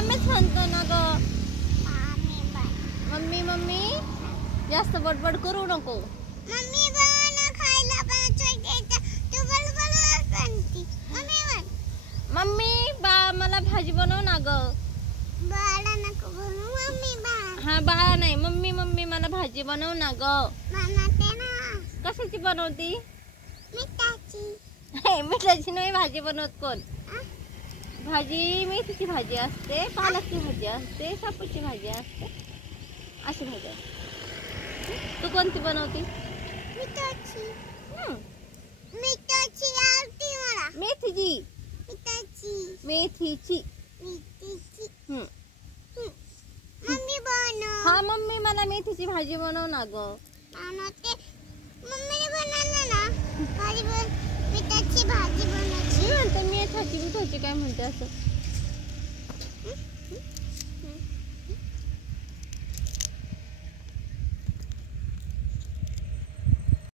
मम्मीच म्हणतो ना ग. मम्मी मम्मी जास्त बडबड करू नको. मम्मी बनव खायला बनवायचं तू बडबड करती. मम्मी बन मम्मी मला भाजी बनव ना ग. बाळा नको बनवू मम्मी बन. हा बाळा नाही मम्मी मम्मी मला भाजी बनव ना ग. बनवते ना. कशाची बनवती? मिठाची. मिठाची नाही भाजी बनवत कोण. भाजी मेथीची भाजी असते, पालकची भाजी असते, शापूची भाजी असते, अशी भाजी असते. तू कोणती बनवती? मिठाची. मिठाची आवडते मला. मेथीची. मिठाची. मेथीची. मिठाची. मम्मी बनव. हा मम्मी मला मेथीची भाजी बनव ना ग. बनवते. मम्मीने बनवलं ना भाजी मिठाची भाजी बनवायची. मी म्हणते मेथीची काय म्हणते असं.